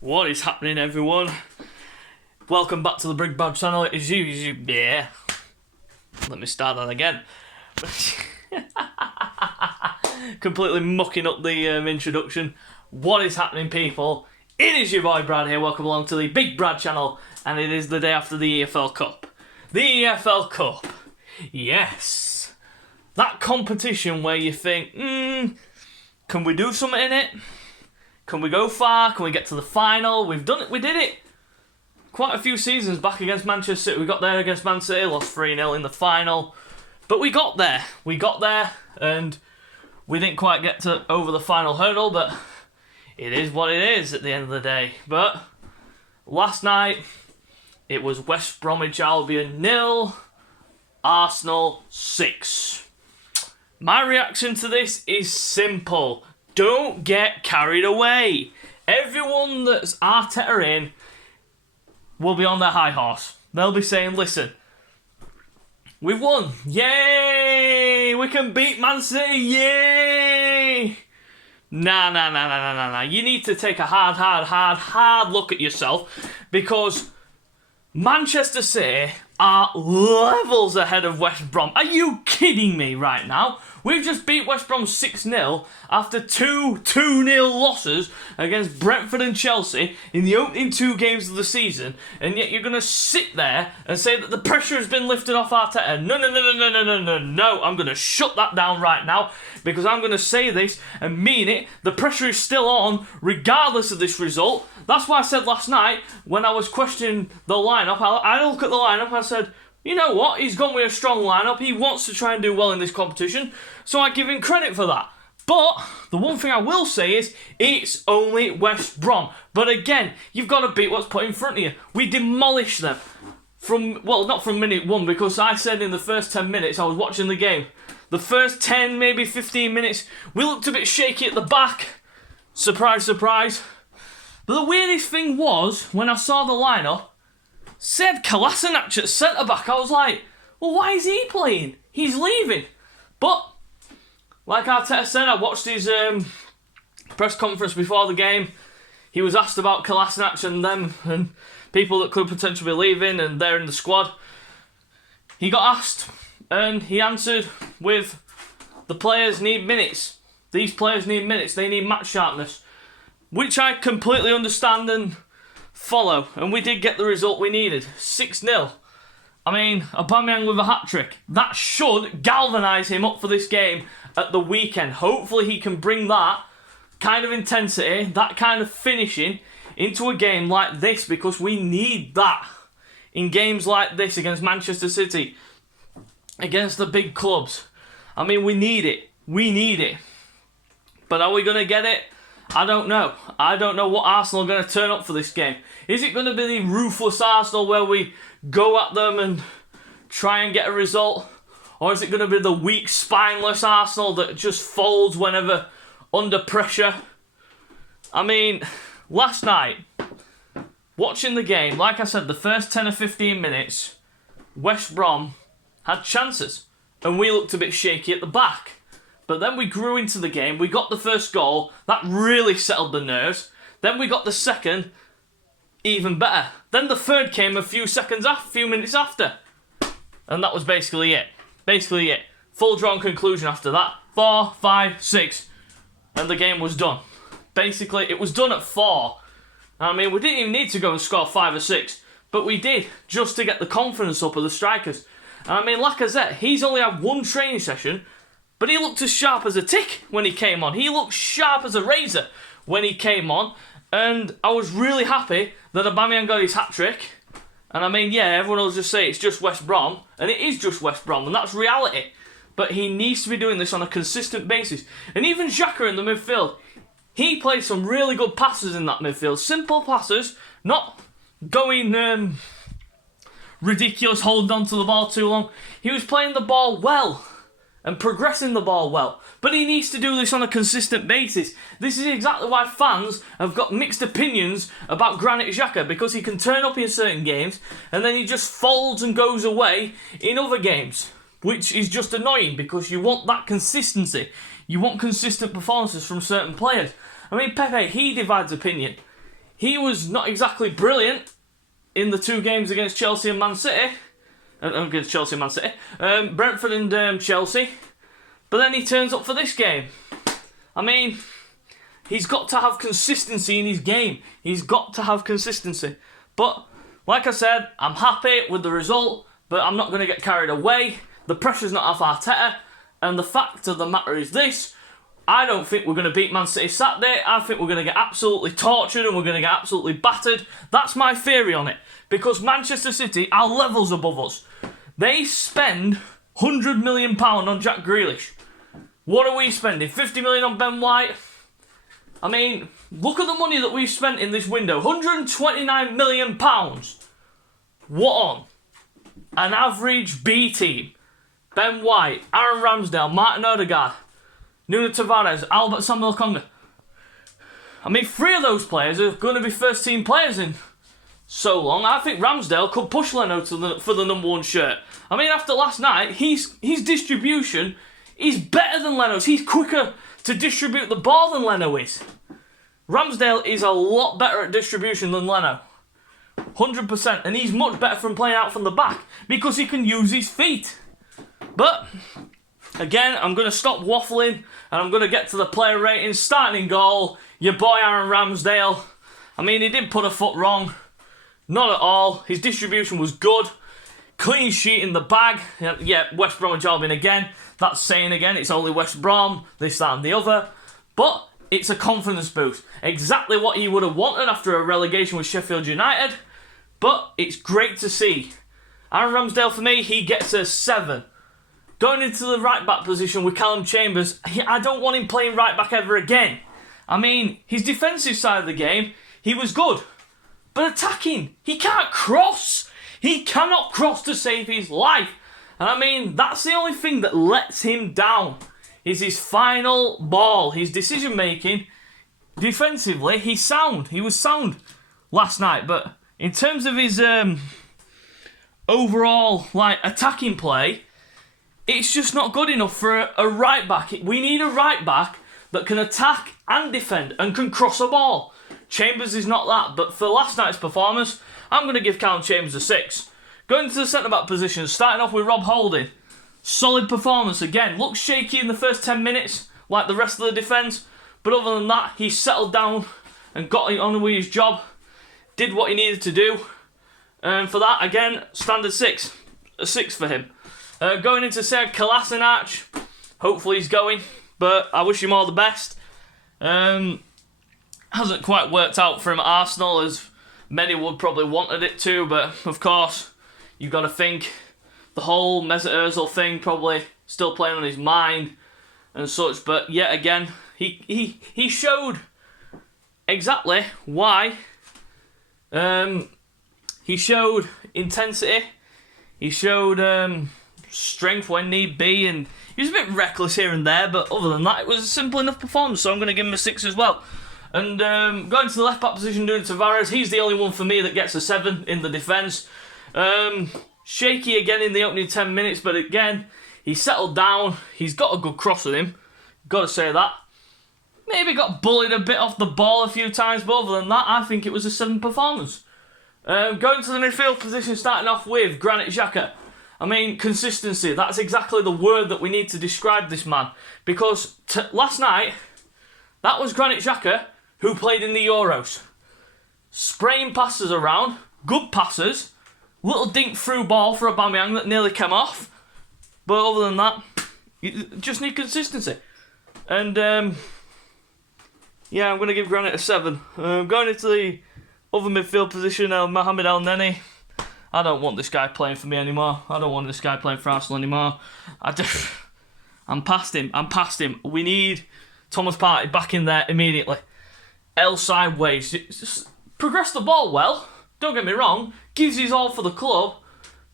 What is happening, everyone? Welcome back to the Big Bad channel. It is you, yeah. Let me start that again. Completely mucking up the introduction. What is happening, people? It is your boy Brad here. Welcome along to the Big Brad channel, and it is the day after the EFL Cup. The EFL Cup, yes. That competition where you think, can we do something in it? Can we go far? Can we get to the final? We've done it. We did it quite a few seasons back against Manchester City. We got there against Man City, lost 3-0 in the final. But we got there. We got there, and we didn't quite get over the final hurdle, but it is what it is at the end of the day. But last night, it was West Bromwich Albion 0, Arsenal 6. My reaction to this is simple. Don't get carried away. Everyone that's Arteta in will be on their high horse. They'll be saying, listen, we've won. Yay! We can beat Man City. Yay! Nah. You need to take a hard look at yourself, because Manchester City are levels ahead of West Brom. Are you kidding me right now? We've just beat West Brom 6-0 after two 2-0 losses against Brentford and Chelsea in the opening 2 games of the season, and yet you're going to sit there and say that the pressure has been lifted off Arteta. No. I'm going to shut that down right now, because I'm going to say this and mean it. The pressure is still on regardless of this result. That's why I said last night when I was questioning the lineup, I look at the lineup and I said, you know what, he's gone with a strong lineup. He wants to try and do well in this competition, so I give him credit for that. But the one thing I will say is, it's only West Brom. But again, you've got to beat what's put in front of you. We demolished them not from minute 1, because I said in the first 10 minutes I was watching the game. The first 10, maybe 15 minutes, we looked a bit shaky at the back. Surprise, surprise. But the weirdest thing was, when I saw the lineup, said Kolasinac at centre-back. I was like, well, why is he playing? He's leaving. But, like Arteta said, I watched his press conference before the game. He was asked about Kolasinac and them and people that could potentially be leaving, and they're in the squad. He got asked, and he answered with, the players need minutes. These players need minutes. They need match sharpness. Which I completely understand and follow, and we did get the result we needed, 6-0. I mean, Aubameyang with a hat-trick. That should galvanise him up for this game at the weekend. Hopefully he can bring that kind of intensity, that kind of finishing into a game like this, because we need that in games like this against Manchester City, against the big clubs. I mean, we need it. We need it. But are we going to get it? I don't know. I don't know what Arsenal are going to turn up for this game. Is it going to be the ruthless Arsenal where we go at them and try and get a result? Or is it going to be the weak, spineless Arsenal that just folds whenever under pressure? I mean, last night, watching the game, like I said, the first 10 or 15 minutes, West Brom had chances, and we looked a bit shaky at the back. But then we grew into the game, we got the first goal, that really settled the nerves. Then we got the second, even better. Then the third came a few minutes after. And that was basically it. Full drawn conclusion after that. 4, 5, 6. And the game was done. Basically, it was done at 4. I mean, we didn't even need to go and score 5 or 6. But we did, just to get the confidence up of the strikers. And I mean, Lacazette, he's only had 1 training session, but he looked as sharp as a tick when he came on. He looked sharp as a razor when he came on. And I was really happy that Aubameyang got his hat-trick. And I mean, yeah, everyone will just say it's just West Brom. And it is just West Brom, and that's reality. But he needs to be doing this on a consistent basis. And even Xhaka in the midfield, he played some really good passes in that midfield. Simple passes, not going ridiculous, holding on to the ball too long. He was playing the ball well and progressing the ball well. But he needs to do this on a consistent basis. This is exactly why fans have got mixed opinions about Granit Xhaka, because he can turn up in certain games and then he just folds and goes away in other games, which is just annoying, because you want that consistency. You want consistent performances from certain players. I mean, Pepe, he divides opinion. he was not exactly brilliant in the 2 games against Chelsea and Man City. Against Chelsea and Man City. Brentford and Chelsea. But then he turns up for this game. I mean, he's got to have consistency in his game. He's got to have consistency. But, like I said, I'm happy with the result, but I'm not going to get carried away. The pressure's not off Arteta. And the fact of the matter is this: I don't think we're going to beat Man City Saturday. I think we're going to get absolutely tortured and we're going to get absolutely battered. That's my theory on it. Because Manchester City are levels above us. They spend £100 million on Jack Grealish. What are we spending? 50 million on Ben White? I mean, look at the money that we've spent in this window. £129 million. What on? An average B team. Ben White, Aaron Ramsdale, Martin Odegaard, Nuno Tavares, Albert Samuel Conga. I mean, 3 of those players are going to be first team players in so long. I think Ramsdale could push Leno for the number 1 shirt. I mean, after last night, his distribution is better than Leno's. He's quicker to distribute the ball than Leno is. Ramsdale is a lot better at distribution than Leno. 100%. And he's much better from playing out from the back because he can use his feet. But, again, I'm going to stop waffling and I'm going to get to the player ratings. Starting in goal, your boy Aaron Ramsdale. I mean, he didn't put a foot wrong. Not at all. His distribution was good. Clean sheet in the bag. Yeah, West Bromwich Albion again. That's saying again, it's only West Brom, this, that and the other. But it's a confidence boost. Exactly what he would have wanted after a relegation with Sheffield United. But it's great to see. Aaron Ramsdale, for me, he gets a 7. Going into the right-back position with Callum Chambers, I don't want him playing right-back ever again. I mean, his defensive side of the game, he was good. But attacking, he can't cross. He cannot cross to save his life. And I mean, that's the only thing that lets him down, is his final ball, his decision-making. Defensively, he's sound. He was sound last night. But in terms of his overall attacking play, it's just not good enough for a right-back. We need a right-back that can attack and defend and can cross a ball. Chambers is not that, but for last night's performance, I'm going to give Callum Chambers a 6. Going to the centre-back position, starting off with Rob Holding. Solid performance again. Looked shaky in the first 10 minutes, like the rest of the defence. But other than that, he settled down and got on with his job. Did what he needed to do. And for that, again, standard 6. A 6 for him. Going into Serge Kolasinac. Hopefully he's going, but I wish him all the best. Hasn't quite worked out for him at Arsenal as many would probably wanted it to, but of course, you've got to think the whole Mesut Ozil thing probably still playing on his mind and such. But yet again, he showed exactly why. He showed intensity. He showed strength when need be, and he was a bit reckless here and there, but other than that, it was a simple enough performance, so I'm going to give him a 6 as well. And going to the left back position, doing Tavares, he's the only one for me that gets a 7 in the defence. Shaky again in the opening 10 minutes, but again, he settled down. He's got a good cross with him, got to say that. Maybe got bullied a bit off the ball a few times, but other than that, I think it was a 7 performance. Going to the midfield position, starting off with Granit Xhaka. I mean, consistency. That's exactly the word that we need to describe this man. Because last night, that was Granit Xhaka who played in the Euros. Spraying passes around, good passes, little dink through ball for Aubameyang that nearly came off. But other than that, you just need consistency. And, yeah, I'm going to give Granit a 7. Going into the other midfield position, Mohamed El Neni. I don't want this guy playing for me anymore. I don't want this guy playing for Arsenal anymore. I'm past him. We need Thomas Partey back in there immediately. L sideways. Just progress the ball well. Don't get me wrong. Gives his all for the club.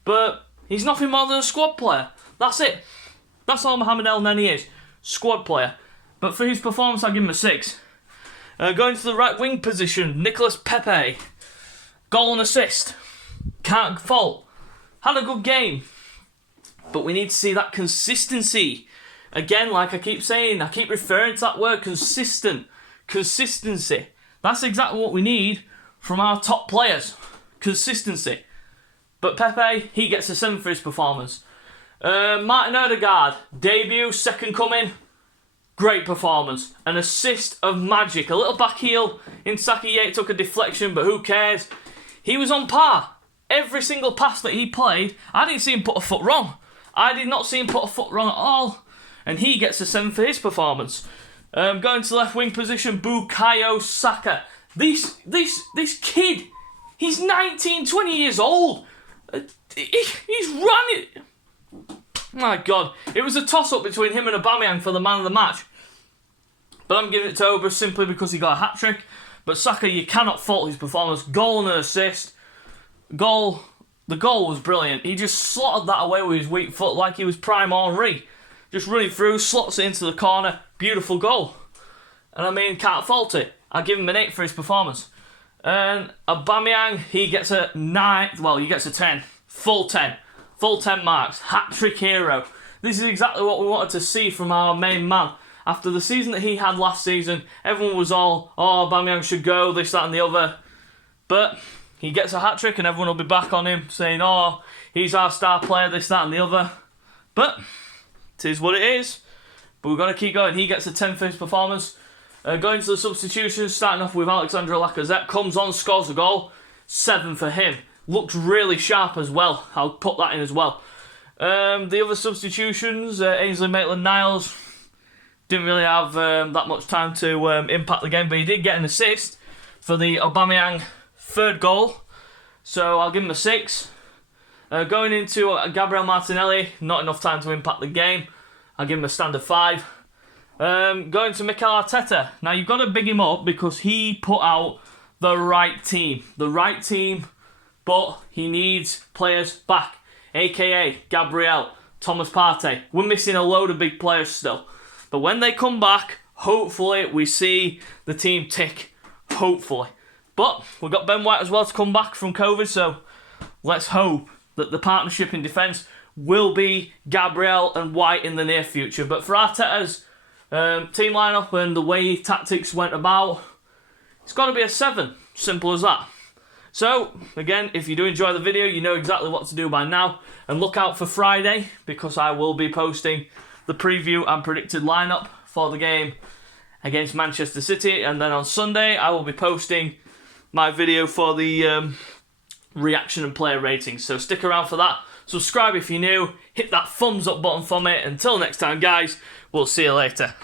But he's nothing more than a squad player. That's it. That's all Mohamed El Neni is. Squad player. But for his performance, I'll give him a 6. Going to the right wing position, Nicolas Pepe. Goal and assist. Can't fault. Had a good game. But we need to see that consistency. Again, like I keep saying, I keep referring to that word, consistent. Consistency. That's exactly what we need from our top players. Consistency. But Pepe, he gets a 7 for his performance. Martin Odegaard, debut, second coming. Great performance. An assist of magic. A little back heel. Inzaghi took a deflection, but who cares? He was on par. Every single pass that he played, I didn't see him put a foot wrong. I did not see him put a foot wrong at all. And he gets a 7 for his performance. Going to left wing position, Bukayo Saka. This kid, he's 19, 20 years old. He's running. My God, it was a toss-up between him and Aubameyang for the man of the match. But I'm giving it to Oba simply because he got a hat-trick. But Saka, you cannot fault his performance. Goal and an assist. The goal was brilliant. He just slotted that away with his weak foot like he was prime Henry. Just running through, slots it into the corner. Beautiful goal. And I mean, can't fault it. I give him an 8 for his performance. And Aubameyang, he gets a 9. Well, he gets a 10. Full 10. Full 10 marks. Hat-trick hero. This is exactly what we wanted to see from our main man. After the season that he had last season, everyone was all, oh, Aubameyang should go, this, that and the other. But he gets a hat-trick and everyone will be back on him saying, oh, he's our star player, this, that and the other. But it is what it is. But we're going to keep going. He gets a 10 for his performance. Going to the substitutions, starting off with Alexandre Lacazette. Comes on, scores a goal. 7 for him. Looked really sharp as well. I'll put that in as well. The other substitutions, Ainsley Maitland-Niles didn't really have that much time to impact the game, but he did get an assist for the Aubameyang third goal. So I'll give him a 6. Going into Gabriel Martinelli, not enough time to impact the game. I'll give him a standard 5. Going to Mikel Arteta. Now you've got to big him up because he put out the right team. The right team, but he needs players back. AKA Gabriel, Thomas Partey. We're missing a load of big players still. But when they come back, hopefully we see the team tick. Hopefully. But we've got Ben White as well to come back from COVID, so let's hope that the partnership in defence will be Gabriel and White in the near future. But for Arteta's team lineup and the way tactics went about, it's got to be a 7. Simple as that. So, again, if you do enjoy the video, you know exactly what to do by now. And look out for Friday, because I will be posting the preview and predicted lineup for the game against Manchester City. And then on Sunday, I will be posting my video for the reaction and player ratings. So stick around for that. Subscribe if you're new. Hit that thumbs up button for me. Until next time, guys, we'll see you later.